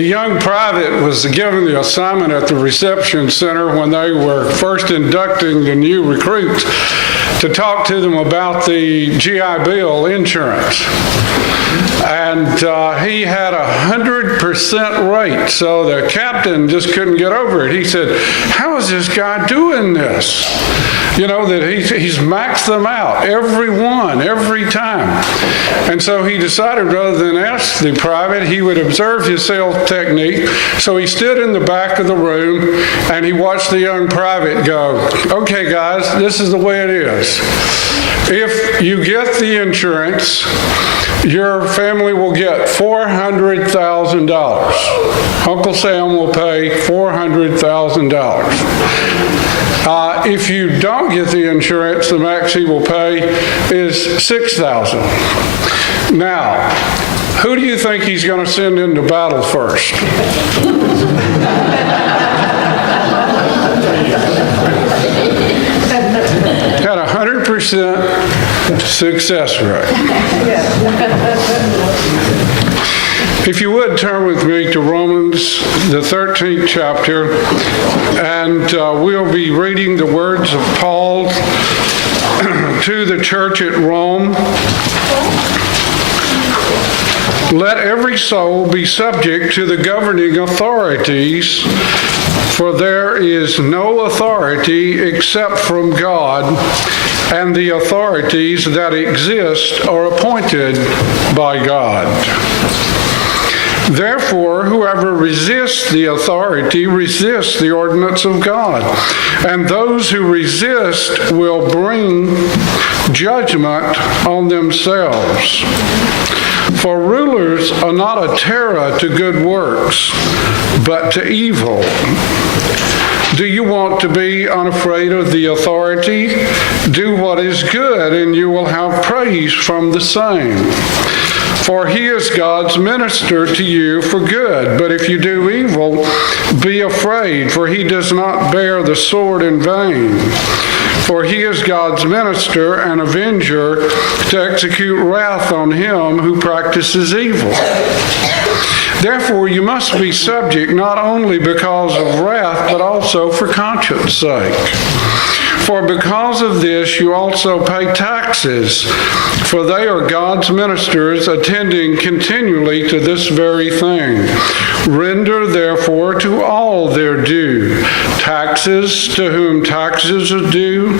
The young private was given the assignment at the reception center when they were first inducting the new recruits to talk to them about the GI Bill insurance. And he had 100% rate, so the captain just couldn't get over it. He said, how is this guy doing this? You know, that he's maxed them out, every one, every time. And so he decided rather than ask the private, he would observe his sales technique. So he stood in the back of the room and he watched the young private go, okay guys, this is the way it is. If you get the insurance, your family will get $400,000. Uncle Sam will pay $400,000. If you don't get the insurance, the max he will pay is $6,000. Now, who do you think he's going to send into battle first? Had 100% success rate. If you would, turn with me to Romans, the 13th chapter, and we'll be reading the words of Paul to the church at Rome. Let every soul be subject to the governing authorities, for there is no authority except from God, and the authorities that exist are appointed by God. Therefore, whoever resists the authority resists the ordinance of God, and those who resist will bring judgment on themselves. For rulers are not a terror to good works, but to evil. Do you want to be unafraid of the authority? Do what is good, and you will have praise from the same. For he is God's minister to you for good. But if you do evil, be afraid, for he does not bear the sword in vain. For he is God's minister and avenger to execute wrath on him who practices evil. Therefore, you must be subject not only because of wrath, but also for conscience sake. For because of this you also pay taxes, for they are God's ministers attending continually to this very thing. Render therefore to all their due: taxes to whom taxes are due,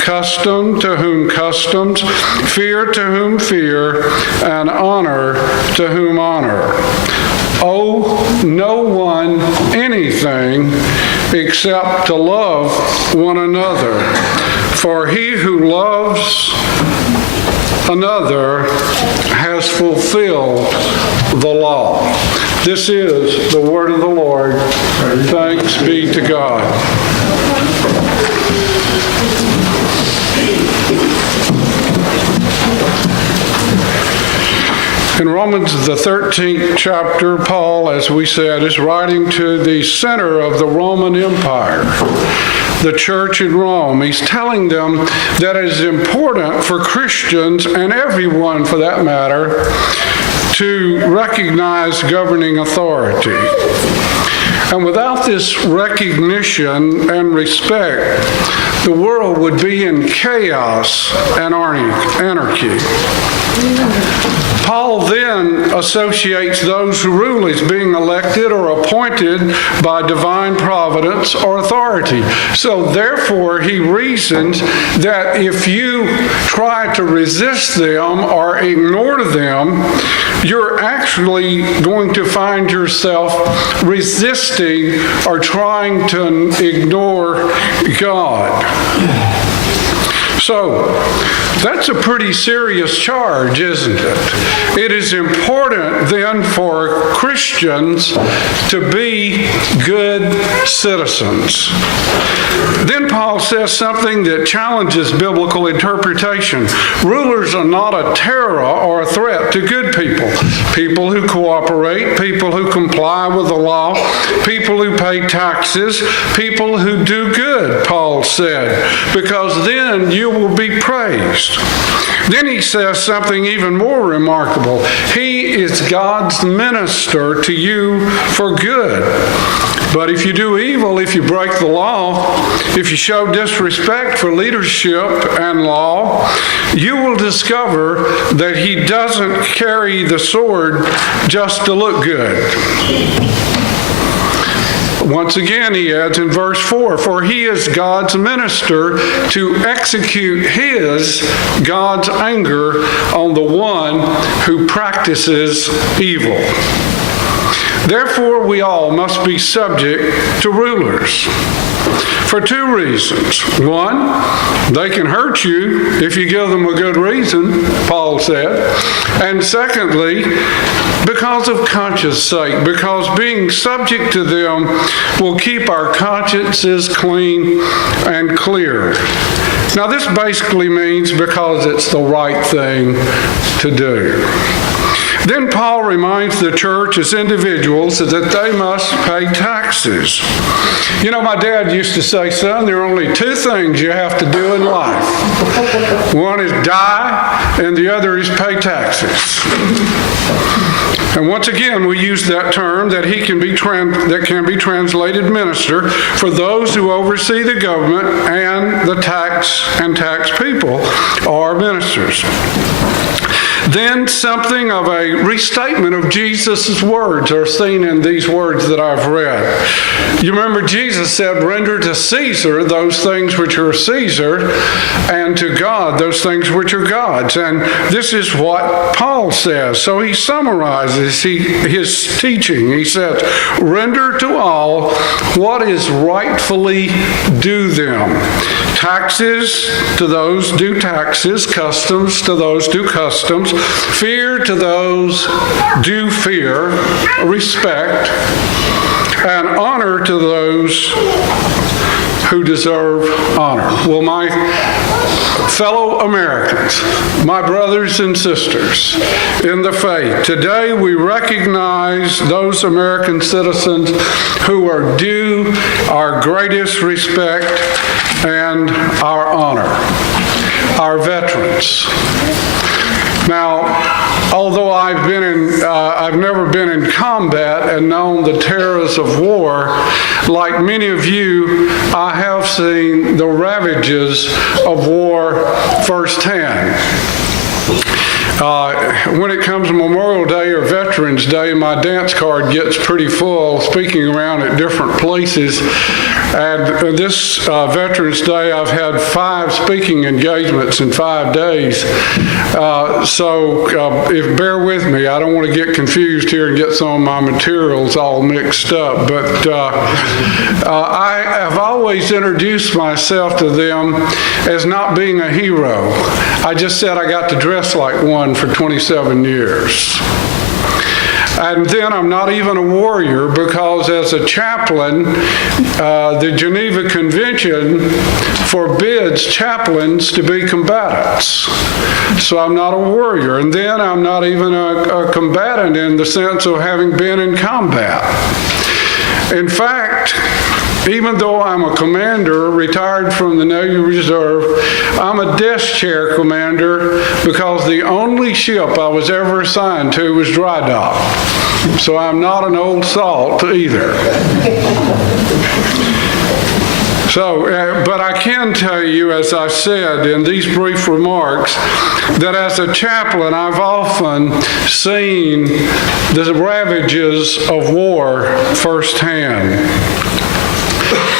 custom to whom customs, fear to whom fear, and honor to whom honor. Owe no one anything except to love one another. For he who loves another has fulfilled the law. This is the word of the Lord. Thanks be to God. In Romans, the 13th chapter, Paul, as we said, is writing to the center of the Roman Empire, the church in Rome. He's telling them that it is important for Christians, and everyone for that matter, to recognize governing authority. And without this recognition and respect, the world would be in chaos and anarchy. Paul then associates those who rule as being elected or appointed by divine providence or authority. So therefore, he reasons that if you try to resist them or ignore them, you're actually going to find yourself resisting or trying to ignore God. So, that's a pretty serious charge, isn't it? It is important then for Christians to be good citizens. Then Paul says something that challenges biblical interpretation. Rulers are not a terror or a threat to good people. People who cooperate, people who comply with the law, people who pay taxes, people who do good, Paul said, because then you will be praised. Ghost. Then he says something even more remarkable. He is God's minister to you for good. But if you do evil, if you break the law, if you show disrespect for leadership and law, you will discover that he doesn't carry the sword just to look good. Once again, he adds in verse 4, for he is God's minister to execute God's anger on the one who practices evil. Therefore, we all must be subject to rulers for two reasons. One, they can hurt you if you give them a good reason, Paul said. And secondly, because of conscience sake, because being subject to them will keep our consciences clean and clear. Now, this basically means because it's the right thing to do. Then Paul reminds the church as individuals that they must pay taxes. You know, my dad used to say, son, there are only two things you have to do in life. One is die, and the other is pay taxes. And once again, we use that term that can be translated minister for those who oversee the government and the tax people are ministers. Then something of a restatement of Jesus' words are seen in these words that I've read. You remember Jesus said, render to Caesar those things which are Caesar, and to God those things which are God's. And this is what Paul says. So he summarizes his teaching. He says, render to all what is rightfully due them. Taxes to those due taxes, customs to those due customs, fear to those due fear, respect, and honor to those who deserve honor. Well, my fellow Americans, my brothers and sisters in the faith, today we recognize those American citizens who are due our greatest respect and our honor, our veterans. Now, although I've never been in combat and known the terrors of war, like many of you, I have seen the ravages of war firsthand. When it comes to Memorial Day or Veterans Day, my dance card gets pretty full, speaking around at different places. And this Veterans Day, I've had 5 speaking engagements in 5 days. So bear with me. I don't want to get confused here and get some of my materials all mixed up. But I have always introduced myself to them as not being a hero. I just said I got to dress like one for 27 years. And then I'm not even a warrior because as a chaplain, the Geneva Convention forbids chaplains to be combatants. So I'm not a warrior. And then I'm not even a combatant in the sense of having been in combat. In fact, even though I'm a commander, retired from the Navy Reserve, I'm a desk chair commander because the only ship I was ever assigned to was dry dock. So I'm not an old salt either. But I can tell you, as I said in these brief remarks, that as a chaplain, I've often seen the ravages of war firsthand.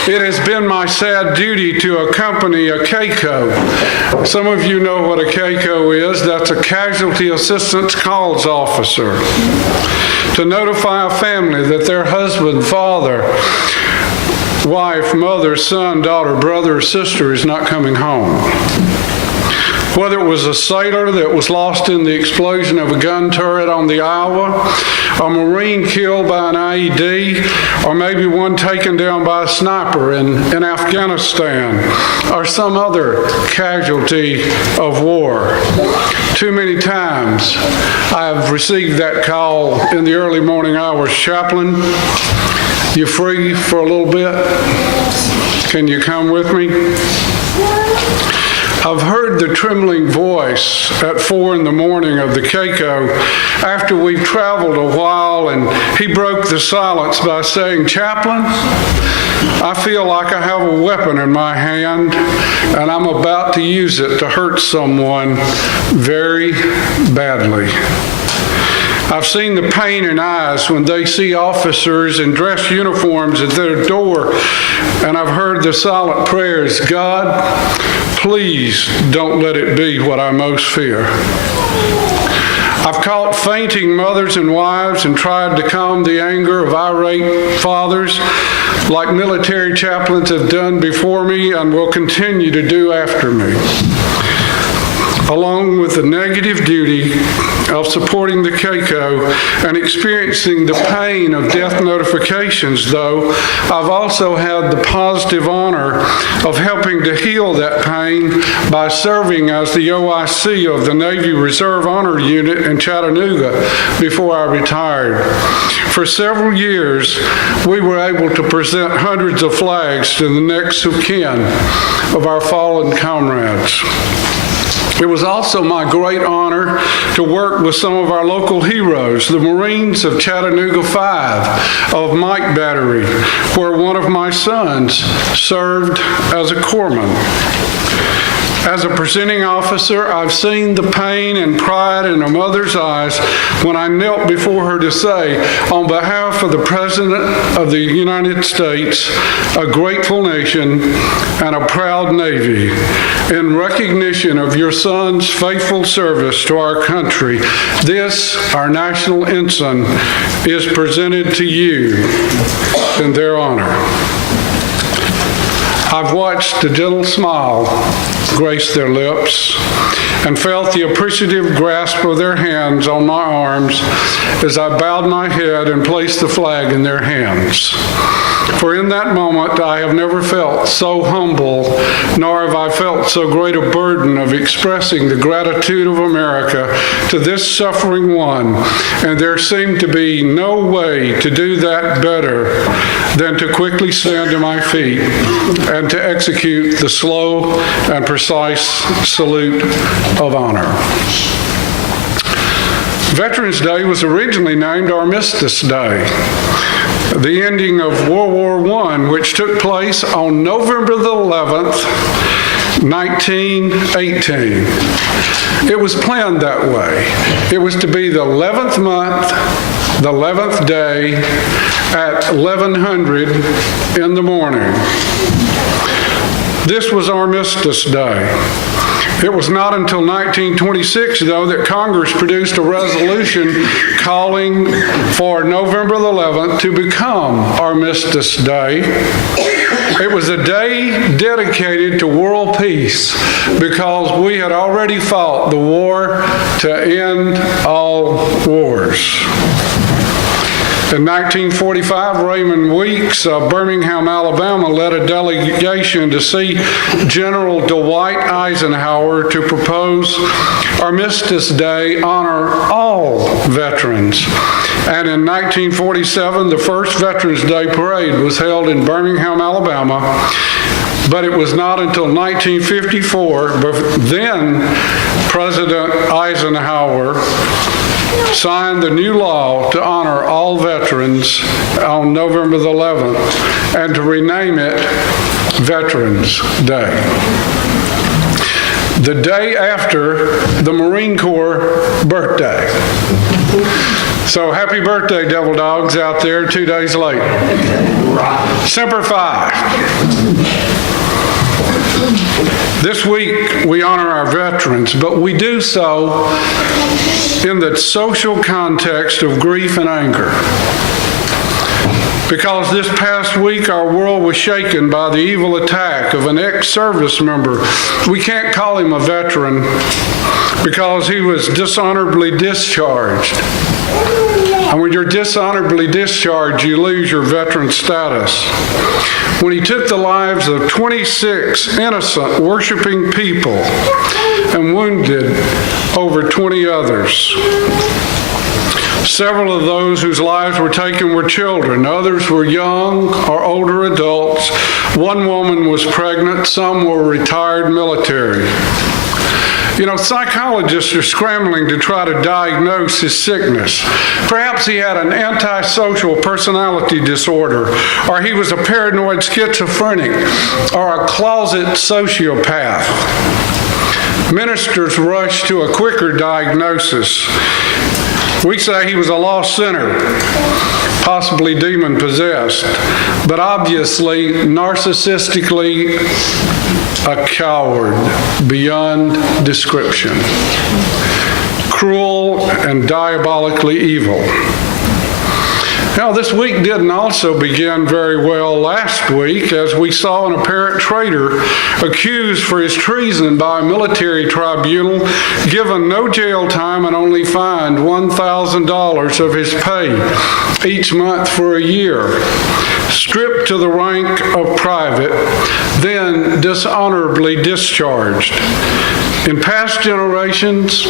It has been my sad duty to accompany a CACO. Some of you know what a CACO is. That's a Casualty Assistance Calls Officer. To notify a family that their husband, father, wife, mother, son, daughter, brother, or sister is not coming home. Whether it was a sailor that was lost in the explosion of a gun turret on the Iowa, a Marine killed by an IED, or maybe one taken down by a sniper in Afghanistan, or some other casualty of war. Too many times I've received that call in the early morning hours, chaplain, you free for a little bit? Can you come with me? I've heard the trembling voice at 4 in the morning of the Keiko after we've traveled a while, and he broke the silence by saying, "Chaplain, I feel like I have a weapon in my hand, and I'm about to use it to hurt someone very badly." I've seen the pain in eyes when they see officers in dress uniforms at their door, and I've heard the silent prayers, "God, please don't let it be what I most fear." I've caught fainting mothers and wives and tried to calm the anger of irate fathers like military chaplains have done before me and will continue to do after me. Along with the negative duty of supporting the Keiko and experiencing the pain of death notifications, though, I've also had the positive honor of helping to heal that pain by serving as the OIC of the Navy Reserve Honor Unit in Chattanooga before I retired. For several years, we were able to present hundreds of flags to the next of kin of our fallen comrades. It was also my great honor to work with some of our local heroes, the Marines of Chattanooga 5 of Mike Battery, where one of my sons served as a corpsman. As a presenting officer, I've seen the pain and pride in a mother's eyes when I knelt before her to say, on behalf of the President of the United States, a grateful nation, and a proud Navy, in recognition of your son's faithful service to our country, this, our national ensign, is presented to you in their honor. I've watched a gentle smile grace their lips and felt the appreciative grasp of their hands on my arms as I bowed my head and placed the flag in their hands. For in that moment, I have never felt so humble, nor have I felt so great a burden of expressing the gratitude of America to this suffering one, and there seemed to be no way to do that better than to quickly stand to my feet and to execute the slow and precise salute of honor. Veterans Day was originally named Armistice Day, the ending of World War I, which took place on November the 11th, 1918. It was planned that way. It was to be the 11th month, the 11th day at 1100 in the morning. This was Armistice Day. It was not until 1926, though, that Congress produced a resolution calling for November the 11th to become Armistice Day. It was a day dedicated to world peace because we had already fought the war to end all wars. In 1945, Raymond Weeks of Birmingham, Alabama, led a delegation to see General Dwight Eisenhower to propose Armistice Day honor all veterans. And in 1947, the first Veterans Day parade was held in Birmingham, Alabama. But it was not until 1954, then President Eisenhower signed the new law to honor all veterans on November the 11th and to rename it Veterans Day. The day after the Marine Corps birthday. So happy birthday, Devil Dogs, out there 2 days late. Semper Fi. This week, we honor our veterans, but we do so in the social context of grief and anger. Because this past week, our world was shaken by the evil attack of an ex-service member. We can't call him a veteran because he was dishonorably discharged. And when you're dishonorably discharged, you lose your veteran status. When he took the lives of 26 innocent, worshiping people and wounded over 20 others. Several of those whose lives were taken were children. Others were young or older adults. One woman was pregnant. Some were retired military. You know, psychologists are scrambling to try to diagnose his sickness. Perhaps he had an antisocial personality disorder, or he was a paranoid schizophrenic, or a closet sociopath. Ministers rush to a quicker diagnosis. We say he was a lost sinner, possibly demon-possessed, but obviously narcissistically a coward beyond description, cruel and diabolically evil. Now, this week didn't also begin very well last week, as we saw an apparent traitor accused for his treason by a military tribunal, given no jail time and only fined $1,000 of his pay each month for a year, stripped to the rank of private, then dishonorably discharged. In past generations,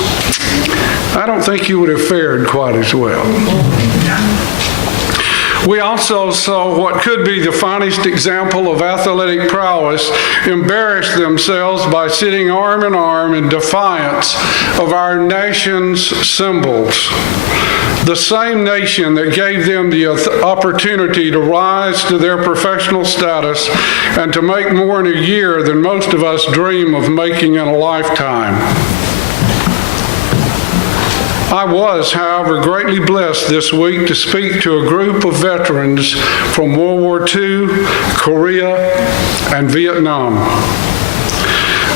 I don't think he would have fared quite as well. We also saw what could be the finest example of athletic prowess embarrass themselves by sitting arm in arm in defiance of our nation's symbols. The same nation that gave them the opportunity to rise to their professional status and to make more in a year than most of us dream of making in a lifetime. I was, however, greatly blessed this week to speak to a group of veterans from World War II, Korea, and Vietnam.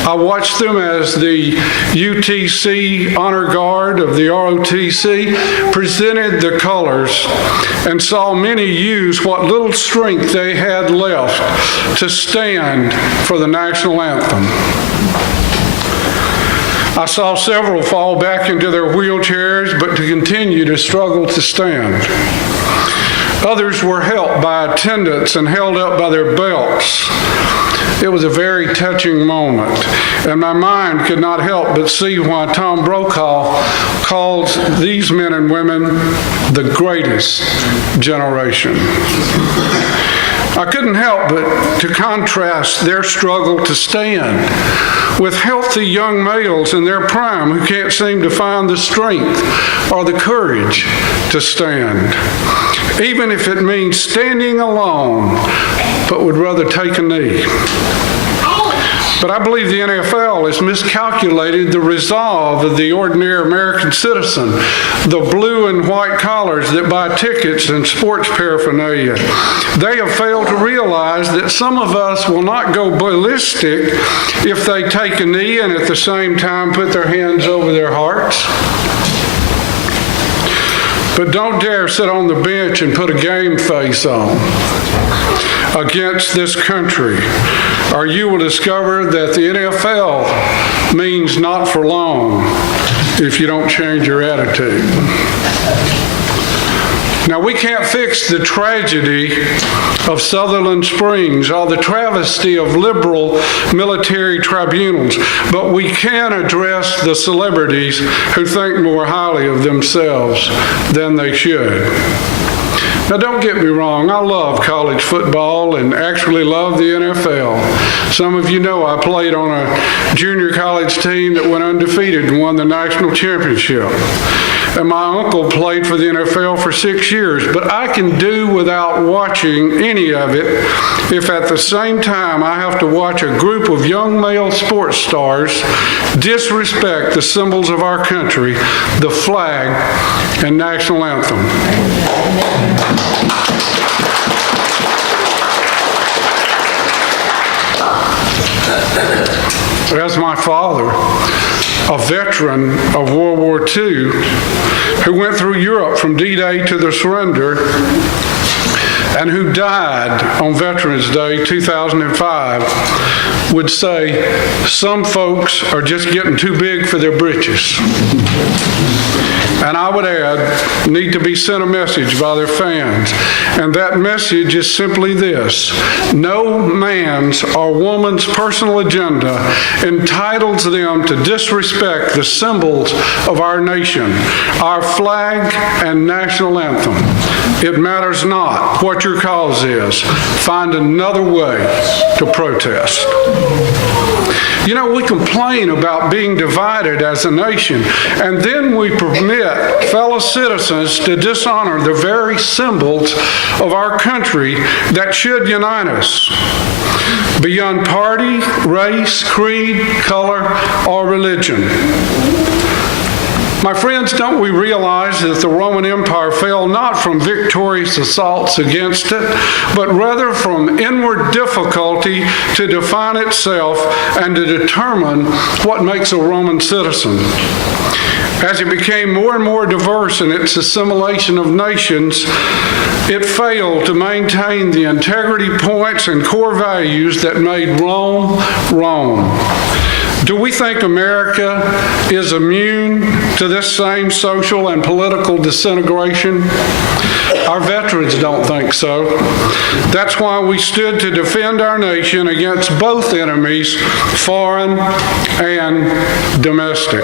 I watched them as the UTC Honor Guard of the ROTC presented the colors and saw many use what little strength they had left to stand for the national anthem. I saw several fall back into their wheelchairs, but to continue to struggle to stand. Others were helped by attendants and held up by their belts. It was a very touching moment, and my mind could not help but see why Tom Brokaw calls these men and women the greatest generation. I couldn't help but to contrast their struggle to stand with healthy young males in their prime who can't seem to find the strength or the courage to stand, even if it means standing alone, but would rather take a knee. But I believe the NFL has miscalculated the resolve of the ordinary American citizen, the blue and white collars that buy tickets and sports paraphernalia. They have failed to realize that some of us will not go ballistic if they take a knee and at the same time put their hands over their hearts. But don't dare sit on the bench and put a game face on against this country, or you will discover that the NFL means not for long if you don't change your attitude. Now, we can't fix the tragedy of Sutherland Springs or the travesty of liberal military tribunals, but we can address the celebrities who think more highly of themselves than they should. Now, don't get me wrong, I love college football and actually love the NFL. Some of you know I played on a junior college team that went undefeated and won the national championship. And my uncle played for the NFL for 6 years, but I can do without watching any of it if at the same time I have to watch a group of young male sports stars disrespect the symbols of our country, the flag, and national anthem. As my father, a veteran of World War II, who went through Europe from D-Day to the surrender, and who died on Veterans Day 2005, would say, some folks are just getting too big for their britches. And and I would add, need to be sent a message by their fans. And that message is simply this: no man's or woman's personal agenda entitles them to disrespect the symbols of our nation, our flag and national anthem. It matters not what your cause is. Find another way to protest. You know, we complain about being divided as a nation, and then we permit fellow citizens to dishonor the very symbols of our country that should unite us, beyond party, race, creed, color, or religion. My friends, don't we realize that the Roman Empire fell not from victorious assaults against it, but rather from inward difficulty to define itself and to determine what makes a Roman citizen? As it became more and more diverse in its assimilation of nations, it failed to maintain the integrity points and core values that made Rome, Rome. Do we think America is immune to this same social and political disintegration? Our veterans don't think so. That's why we stood to defend our nation against both enemies, foreign and domestic.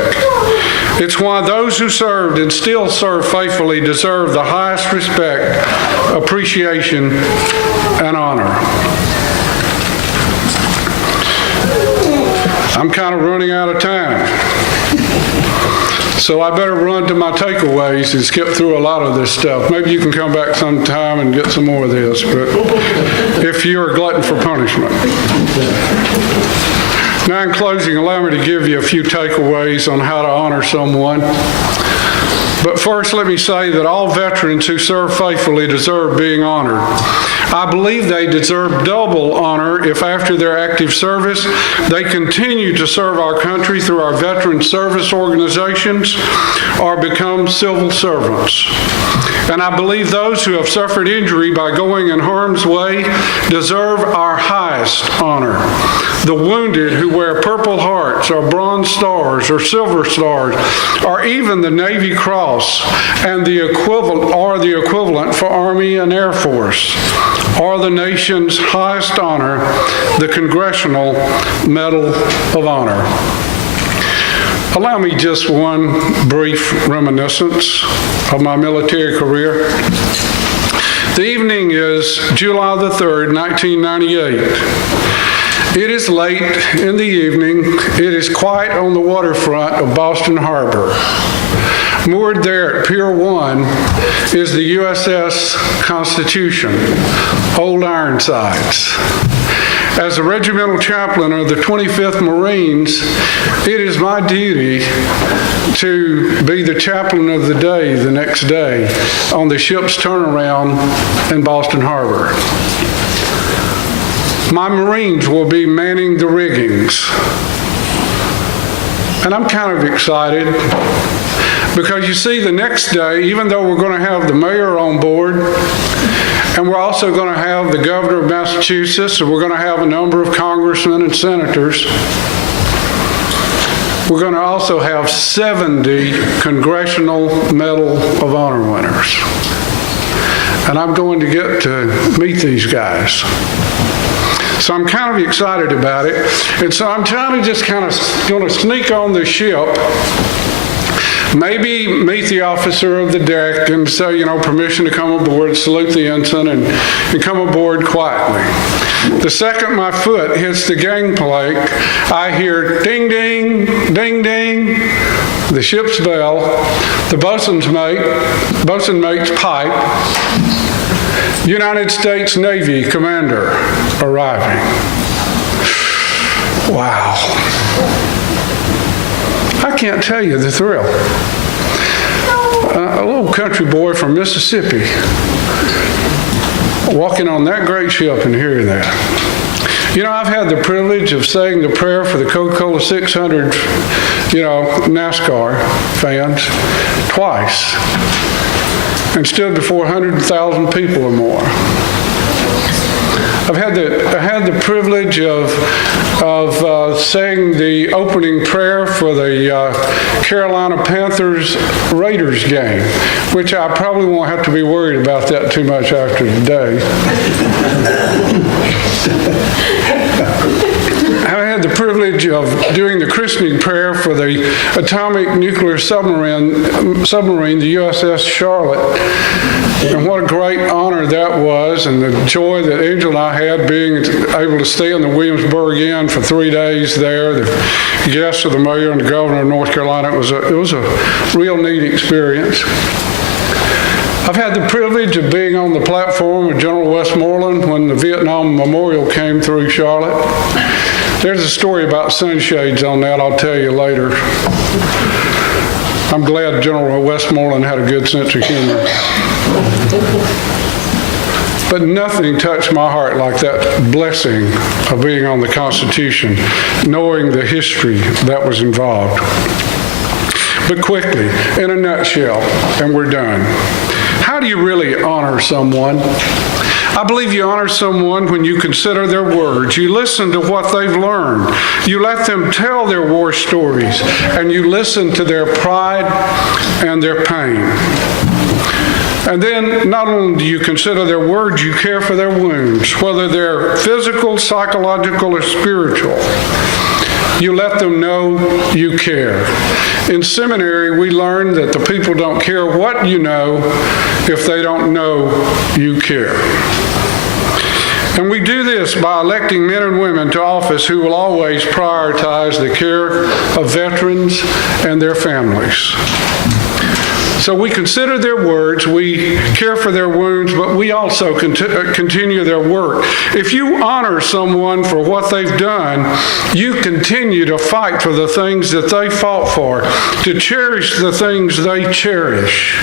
It's why those who served and still serve faithfully deserve the highest respect, appreciation, and honor. I'm kind of running out of time, so I better run to my takeaways and skip through a lot of this stuff. Maybe you can come back sometime and get some more of this, but if you're a glutton for punishment. Now, in closing, allow me to give you a few takeaways on how to honor someone. But first, let me say that all veterans who serve faithfully deserve being honored. I believe they deserve double honor if after their active service, they continue to serve our country through our veteran service organizations or become civil servants. And I believe those who have suffered injury by going in harm's way deserve our highest honor. The wounded who wear Purple Hearts or Bronze Stars or Silver Stars or even the Navy Cross and the equivalent for Army and Air Force, or the nation's highest honor, the Congressional Medal of Honor. Allow me just one brief reminiscence of my military career. The evening is July the 3rd, 1998. It is late in the evening. It is quiet on the waterfront of Boston Harbor. Moored there at Pier 1 is the USS Constitution, Old Ironsides. As a regimental chaplain of the 25th Marines, it is my duty to be the chaplain of the day the next day on the ship's turnaround in Boston Harbor. My Marines will be manning the riggings. And I'm kind of excited because you see, the next day, even though we're going to have the mayor on board, and we're also going to have the governor of Massachusetts, and we're going to have a number of congressmen and senators, we're going to also have 70 Congressional Medal of Honor winners. And I'm going to get to meet these guys. So I'm kind of excited about it. And so I'm trying to just kind of going to sneak on the ship, maybe meet the officer of the deck and say, permission to come aboard, salute the ensign, and come aboard quietly. The second my foot hits the gangplank, I hear ding, ding, ding, ding, the ship's bell, the bosun mate's pipe, United States Navy commander arriving. Wow. I can't tell you the thrill. A little country boy from Mississippi walking on that great ship and hearing that. I've had the privilege of saying the prayer for the Coca-Cola 600, NASCAR fans twice, and stood before 100,000 people or more. I had the privilege of saying the opening prayer for the Carolina Panthers Raiders game, which I probably won't have to be worried about that too much after today. I had the privilege of doing the christening prayer for the atomic nuclear submarine, the USS Charlotte. And what a great honor that was, and the joy that Angel and I had being able to stay in the Williamsburg Inn for 3 days there, the guests of the mayor and the governor of North Carolina. It was a real neat experience. I've had the privilege of being on the platform with General Westmoreland when the Vietnam Memorial came through Charlotte. There's a story about sunshades on that I'll tell you later. I'm glad General Westmoreland had a good sense of humor. But nothing touched my heart like that blessing of being on the Constitution, knowing the history that was involved. But quickly, in a nutshell, and we're done. How do you really honor someone? I believe you honor someone when you consider their words. You listen to what they've learned. You let them tell their war stories, and you listen to their pride and their pain. And then not only do you consider their words, you care for their wounds, whether they're physical, psychological, or spiritual. You let them know you care. In seminary, we learned that the people don't care what you know if they don't know you care. And we do this by electing men and women to office who will always prioritize the care of veterans and their families. So we consider their words, we care for their wounds, but we also continue their work. If you honor someone for what they've done, you continue to fight for the things that they fought for, to cherish the things they cherish.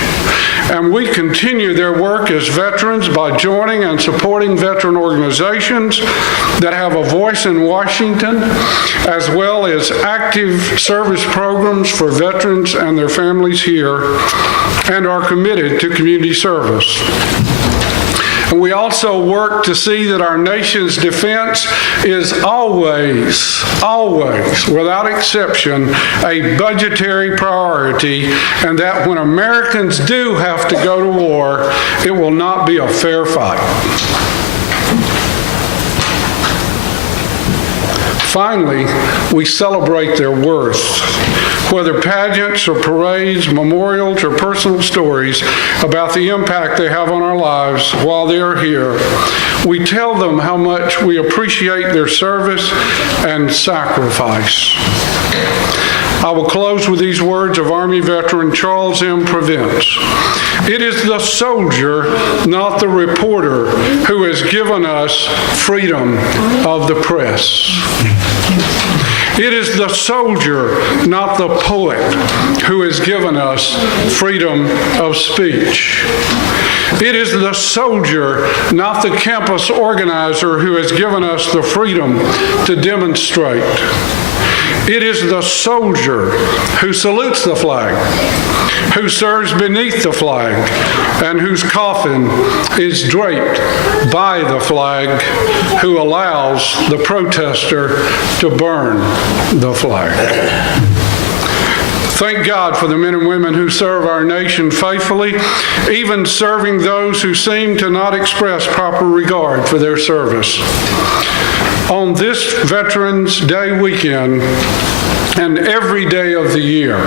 And we continue their work as veterans by joining and supporting veteran organizations that have a voice in Washington, as well as active service programs for veterans and their families here, and are committed to community service. And we also work to see that our nation's defense is always, without exception, a budgetary priority, and that when Americans do have to go to war, it will not be a fair fight. Finally, we celebrate their worth. Whether pageants or parades, memorials or personal stories about the impact they have on our lives while they are here, we tell them how much we appreciate their service and sacrifice. I will close with these words of Army veteran Charles M. Prevents. It is the soldier, not the reporter, who has given us freedom of the press. It is the soldier, not the poet, who has given us freedom of speech. It is the soldier, not the campus organizer, who has given us the freedom to demonstrate. It is the soldier who salutes the flag, who serves beneath the flag, and whose coffin is draped by the flag, who allows the protester to burn the flag. Thank God for the men and women who serve our nation faithfully, even serving those who seem to not express proper regard for their service. On this Veterans Day weekend and every day of the year,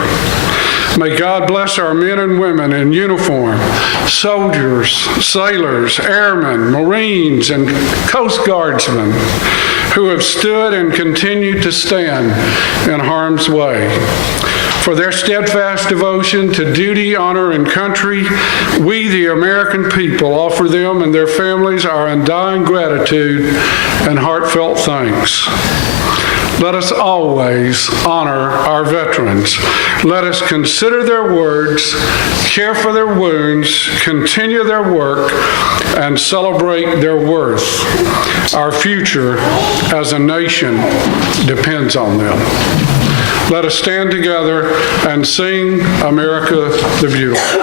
may God bless our men and women in uniform, soldiers, sailors, airmen, Marines, and Coast Guardsmen who have stood and continue to stand in harm's way. For their steadfast devotion to duty, honor, and country, we, the American people, offer them and their families our undying gratitude and heartfelt thanks. Let us always honor our veterans. Let us consider their words, care for their wounds, continue their work, and celebrate their worth. Our future as a nation depends on them. Let us stand together and sing America the Beautiful.